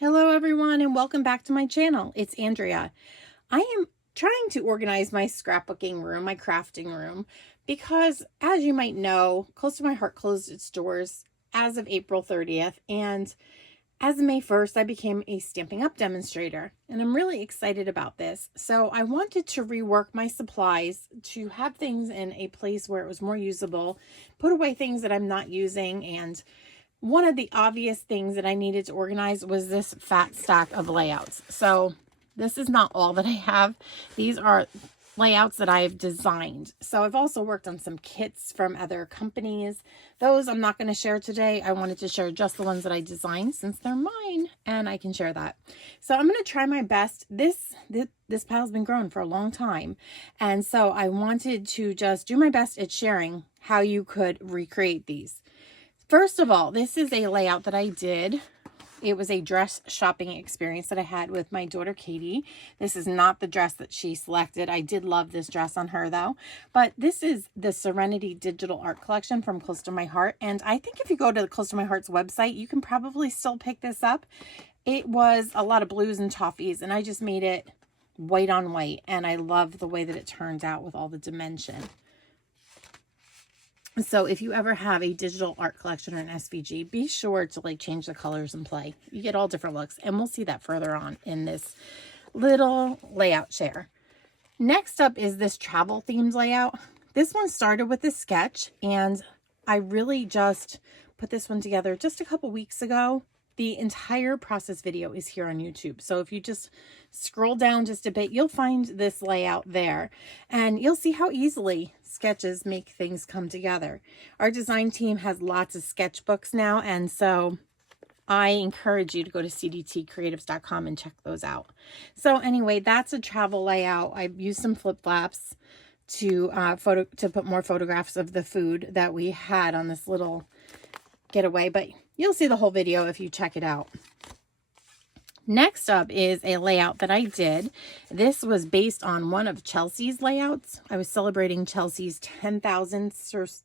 Hello everyone and welcome back to my channel. It's Andrea. I am trying to organize my scrapbooking room, my crafting room, because as you might know, Close to My Heart closed its doors as of April 30th, and as of May 1st, I became a Stampin' Up demonstrator, and I'm really excited about this. So I wanted to rework my supplies to have things in a place where it was more usable, put away things that I'm not using, and one of the obvious things that I needed to organize was this fat stack of layouts. So this is not all that I have. These are layouts that I've designed. So I've also worked on some kits from other companies. Those I'm not going to share today. I wanted to share just the ones that I designed since they're mine and I can share that. So I'm going to try my best. This pile's been growing for a long time. And so I wanted to just do my best at sharing how you could recreate these. First of all, this is a layout that I did. It was a dress shopping experience that I had with my daughter, Katie. This is not the dress that she selected. I did love this dress on her though. But this is the Serenity Digital Art Collection from Close to My Heart. And I think if you go to the Close to My Heart's website, you can probably still pick this up. It was a lot of blues and toffees, and I just made it white on white. And I love the way that it turned out with all the dimension. So if you ever have a digital art collection or an SVG, be sure to change the colors and play. You get all different looks, and we'll see that further on in this little layout share. Next up is this travel themed layout. This one started with a sketch, and I really just put this one together just a couple weeks ago. The entire process video is here on YouTube. So if you just scroll down just a bit, you'll find this layout there, and you'll see how easily sketches make things come together. Our design team has lots of sketchbooks now, and so I encourage you to go to cdtcreatives.com and check those out. So anyway, that's a travel layout. I used some flip flaps to put more photographs of the food that we had on this little getaway, but you'll see the whole video if you check it out. Next up is a layout that I did. This was based on one of Chelsea's layouts. I was celebrating Chelsea's 10,000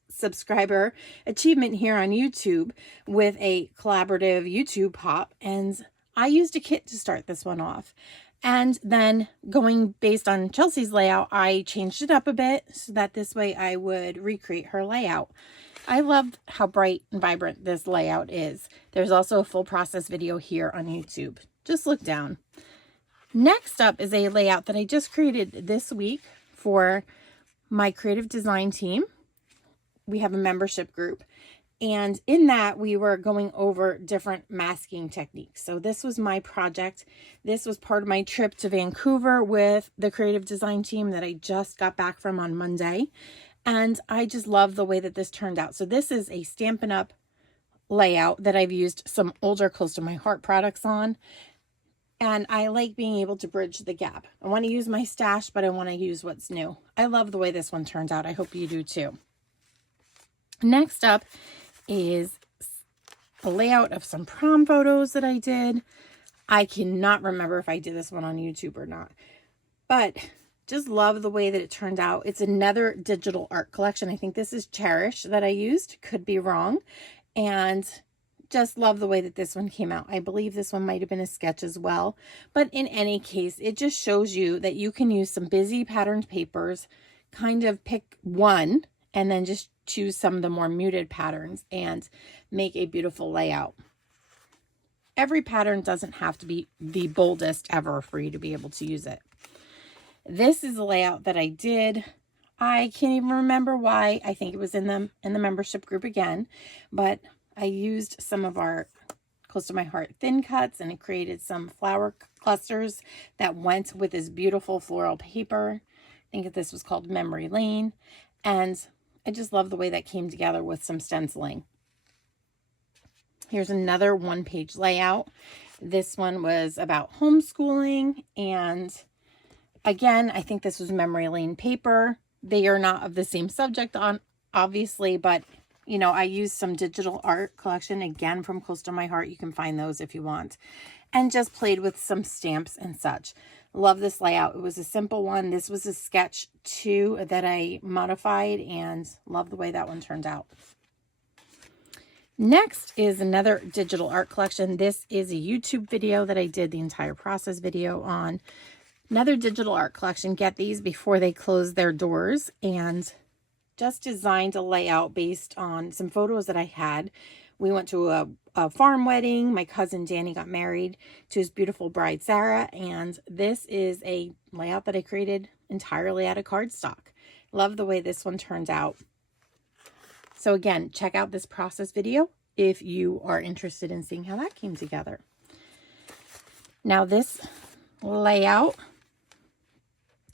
subscriber achievement here on YouTube with a collaborative YouTube pop, and I used a kit to start this one off. And then going based on Chelsea's layout, I changed it up a bit so that this way I would recreate her layout. I love how bright and vibrant this layout is. There's also a full process video here on YouTube. Just look down. Next up is a layout that I just created this week for my creative design team. We have a membership group, and in that we were going over different masking techniques. So this was my project. This was part of my trip to Vancouver with the creative design team that I just got back from on Monday. And I just love the way that this turned out. So this is a Stampin' Up layout that I've used some older Close to My Heart products on. And I like being able to bridge the gap. I want to use my stash, but I want to use what's new. I love the way this one turned out. I hope you do too. Next up is a layout of some prom photos that I did. I cannot remember if I did this one on YouTube or not, but just love the way that it turned out. It's another digital art collection. I think this is Cherish that I used. Could be wrong. And just love the way that this one came out. I believe this one might have been a sketch as well. But in any case, it just shows you that you can use some busy patterned papers, kind of pick one, and then just choose some of the more muted patterns and make a beautiful layout. Every pattern doesn't have to be the boldest ever for you to be able to use it. This is a layout that I did. I can't even remember why. I think it was in the membership group again, but I used some of our Close to My Heart thin cuts, and it created some flower clusters that went with this beautiful floral paper. I think that this was called Memory Lane, and I just love the way that came together with some stenciling. Here's another one-page layout. This one was about homeschooling, and again, I think this was Memory Lane paper. They are not of the same subject on, obviously, but you know, I used some digital art collection again from Close to My Heart. You can find those if you want, and just played with some stamps and such. Love this layout. It was a simple one. This was a sketch too that I modified, and love the way that one turned out. Next is another digital art collection. This is a YouTube video that I did the entire process video on. Another digital art collection. Get these before they close their doors, and just designed a layout based on some photos that I had. We went to a farm wedding. My cousin Danny got married to his beautiful bride Sarah, and this is a layout that I created entirely out of cardstock. Love the way this one turned out. So again, check out this process video if you are interested in seeing how that came together. Now this layout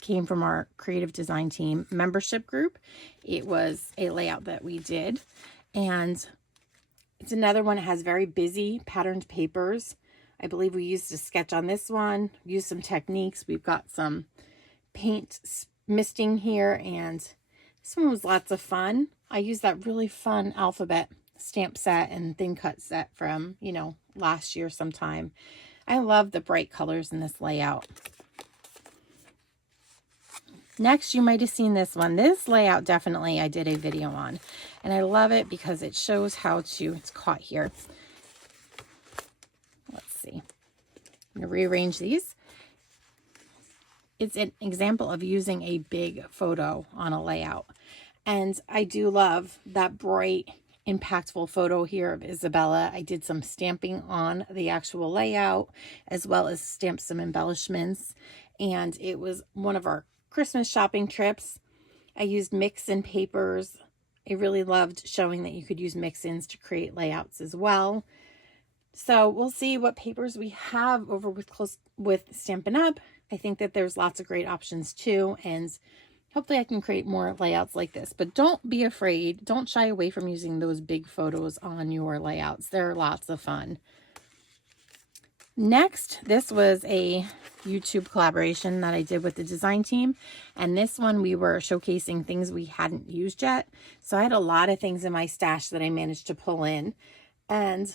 came from our creative design team membership group. It was a layout that we did, and it's another one that has very busy patterned papers. I believe we used a sketch on this one, used some techniques. We've got some paint misting here, and this one was lots of fun. I used that really fun alphabet stamp set and thin cut set from, you know, last year sometime. I love the bright colors in this layout. Next, you might have seen this one. This layout definitely I did a video on, and I love it because it shows how to, it's caught here. Let's see. I'm going to rearrange these. It's an example of using a big photo on a layout. And I do love that bright, impactful photo here of Isabella. I did some stamping on the actual layout, as well as stamped some embellishments. And it was one of our Christmas shopping trips. I used mix-in papers. I really loved showing that you could use mix-ins to create layouts as well. So we'll see what papers we have over with Stampin' Up. I think that there's lots of great options too, and hopefully I can create more layouts like this. But don't be afraid. Don't shy away from using those big photos on your layouts. They're lots of fun. Next, this was a YouTube collaboration that I did with the design team. And this one we were showcasing things we hadn't used yet. So I had a lot of things in my stash that I managed to pull in. And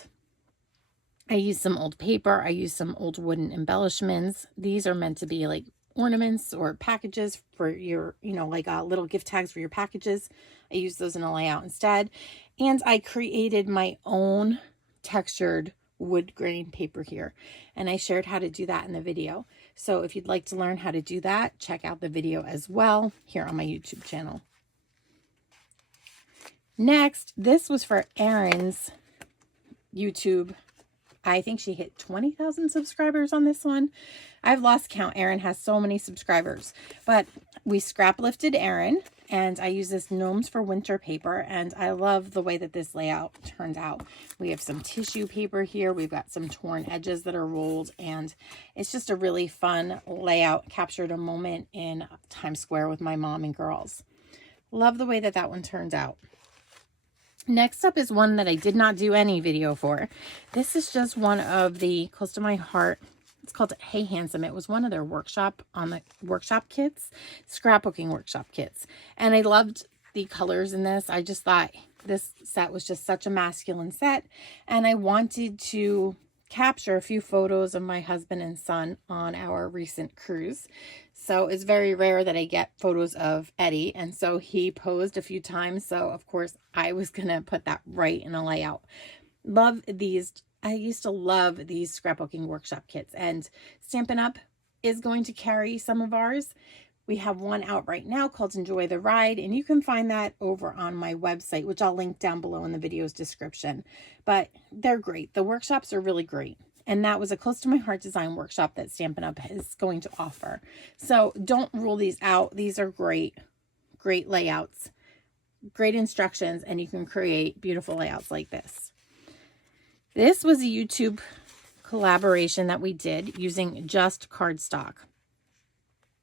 I used some old paper. I used some old wooden embellishments. These are meant to be like ornaments or packages for your, you know, like little gift tags for your packages. I used those in a layout instead. And I created my own textured wood grain paper here, and I shared how to do that in the video. So if you'd like to learn how to do that, check out the video as well here on my YouTube channel. Next, this was for Erin's YouTube. I think she hit 20,000 subscribers on this one. I've lost count. Erin has so many subscribers, but we scrap lifted Erin, and I use this Gnomes for Winter paper, and I love the way that this layout turned out. We have some tissue paper here. We've got some torn edges that are rolled, and it's just a really fun layout. Captured a moment in Times Square with my mom and girls. Love the way that that one turned out. Next up is one that I did not do any video for. This is just one of the close to my heart. It's called Hey Handsome. It was one of their workshop kits, scrapbooking workshop kits. And I loved the colors in this. I just thought this set was just such a masculine set. And I wanted to capture a few photos of my husband and son on our recent cruise. So it's very rare that I get photos of Eddie. And so he posed a few times. So of course I was going to put that right in a layout. Love these. I used to love these scrapbooking workshop kits, and Stampin' Up is going to carry some of ours. We have one out right now called Enjoy the Ride, and you can find that over on my website, which I'll link down below in the video's description. But they're great. The workshops are really great. And that was a close to my heart design workshop that Stampin' Up is going to offer. So don't rule these out. These are great, great layouts, great instructions, and you can create beautiful layouts like this. This was a YouTube collaboration that we did using just cardstock.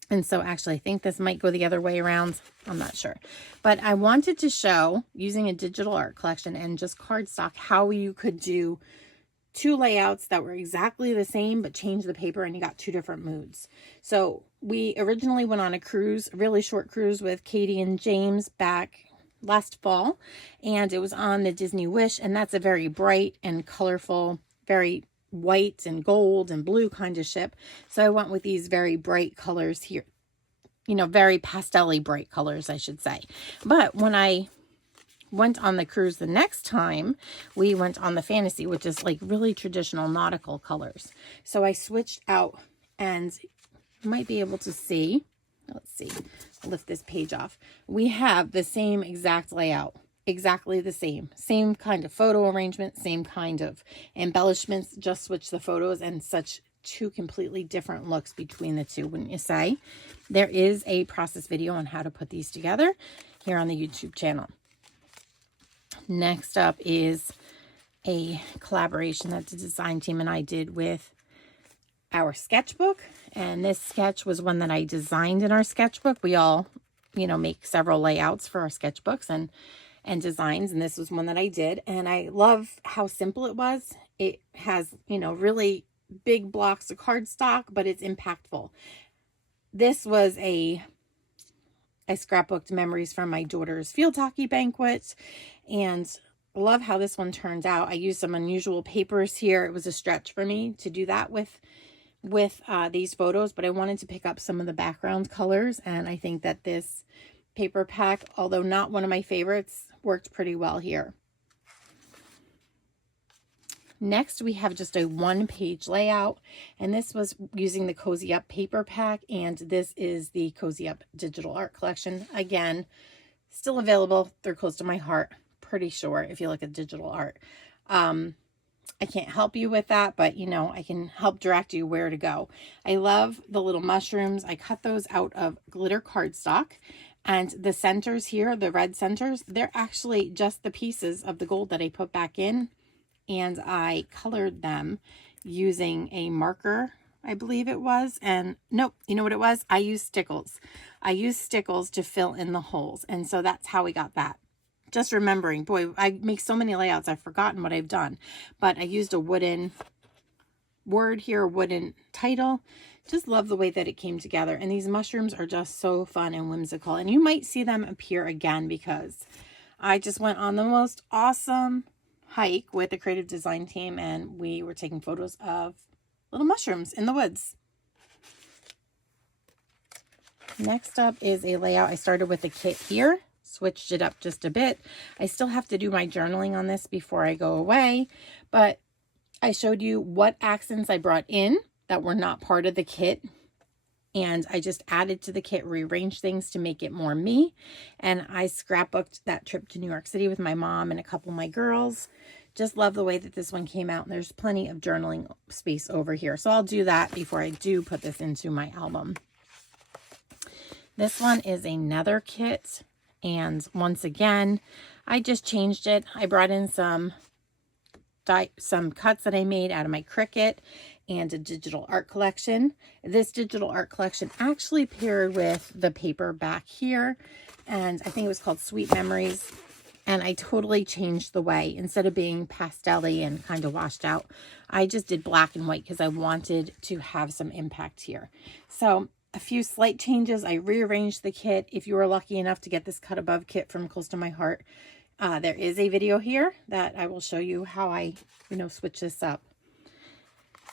And so actually I think this might go the other way around. I'm not sure. But I wanted to show, using a digital art collection and just cardstock, how you could do two layouts that were exactly the same but change the paper and you got two different moods. So we originally went on a cruise, a really short cruise with Katie and James back last fall, and it was on the Disney Wish, and that's a very bright and colorful, very white and gold and blue kind of ship. So I went with these very bright colors here, you know, very pastel-y bright colors, I should say. But when I went on the cruise the next time, we went on the Fantasy, which is like really traditional nautical colors. So I switched out, and you might be able to see, let's see, I'll lift this page off. We have the same exact layout, exactly the same kind of photo arrangement, same kind of embellishments, just switch the photos, and such two completely different looks between the two, wouldn't you say? There is a process video on how to put these together here on the YouTube channel. Next up is a collaboration that the design team and I did with our sketchbook. And this sketch was one that I designed in our sketchbook. We all, you know, make several layouts for our sketchbooks and designs. And this was one that I did. And I love how simple it was. It has, you know, really big blocks of cardstock, but it's impactful. This was I scrapbooked memories from my daughter's field hockey banquet, and love how this one turned out. I used some unusual papers here. It was a stretch for me to do that with these photos, but I wanted to pick up some of the background colors, and I think that this paper pack, although not one of my favorites, worked pretty well here. Next, we have just a one-page layout, and this was using the Cozy Up paper pack, and this is the Cozy Up digital art collection. Again, still available. They're close to my heart, pretty sure, if you look at digital art. I can't help you with that, but, you know, I can help direct you where to go. I love the little mushrooms. I cut those out of glitter cardstock, and the centers here, the red centers, they're actually just the pieces of the gold that I put back in. And I colored them using a marker, I believe it was. And nope, you know what it was? I used stickles. I used stickles to fill in the holes. And so that's how we got that. Just remembering, boy, I make so many layouts, I've forgotten what I've done. But I used a wooden word here, wooden title. Just love the way that it came together. And these mushrooms are just so fun and whimsical. And you might see them appear again because I just went on the most awesome hike with the creative design team, and we were taking photos of little mushrooms in the woods. Next up is a layout. I started with the kit here, switched it up just a bit. I still have to do my journaling on this before I go away, but I showed you what accents I brought in that were not part of the kit, and I just added to the kit, rearranged things to make it more me. And I scrapbooked that trip to New York City with my mom and a couple of my girls. Just love the way that this one came out. And there's plenty of journaling space over here. So I'll do that before I do put this into my album. This one is another kit. And once again, I just changed it. I brought in some cuts that I made out of my Cricut and a digital art collection. This digital art collection actually paired with the paper back here, and I think it was called Sweet Memories. And I totally changed the way. Instead of being pastel-y and kind of washed out, I just did black and white because I wanted to have some impact here. So a few slight changes. I rearranged the kit. If you were lucky enough to get this cut above kit from Close to My Heart, there is a video here that I will show you how I, switch this up.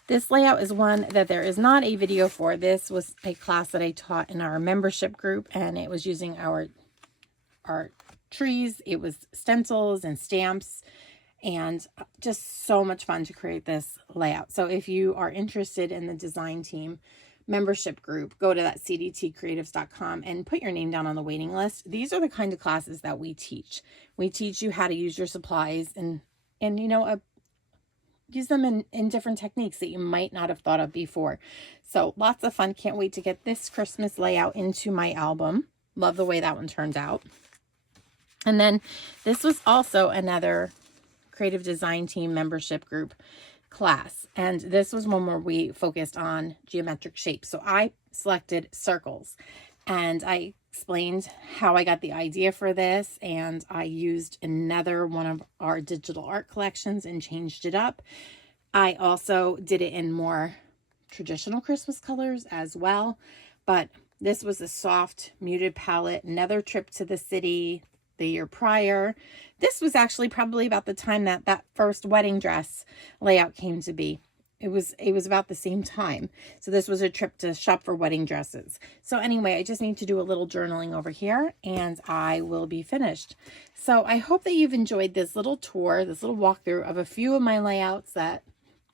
This layout is one that there is not a video for. This was a class that I taught in our membership group, and it was using our trees. It was stencils and stamps, and just so much fun to create this layout. So if you are interested in the design team membership group, go to that cdtcreatives.com and put your name down on the waiting list. These are the kind of classes that we teach. We teach you how to use your supplies and use them in different techniques that you might not have thought of before. So lots of fun. Can't wait to get this Christmas layout into my album. Love the way that one turned out. And then this was also another creative design team membership group class. And this was one where we focused on geometric shapes. So I selected circles, and I explained how I got the idea for this, and I used another one of our digital art collections and changed it up. I also did it in more traditional Christmas colors as well, but this was a soft muted palette. Another trip to the city the year prior. This was actually probably about the time that first wedding dress layout came to be. It was about the same time. So this was a trip to shop for wedding dresses. So anyway, I just need to do a little journaling over here and I will be finished. So I hope that you've enjoyed this little tour, this little walkthrough of a few of my layouts that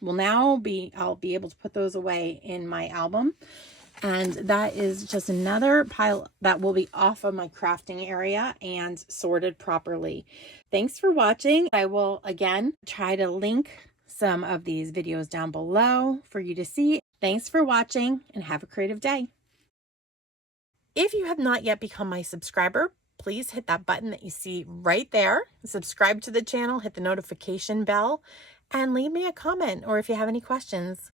will now be, I'll be able to put those away in my album. And that is just another pile that will be off of my crafting area and sorted properly. Thanks for watching. I will again try to link some of these videos down below for you to see. Thanks for watching and have a creative day. If you have not yet become my subscriber, please hit that button that you see right there. Subscribe to the channel, hit the notification bell, and leave me a comment or if you have any questions.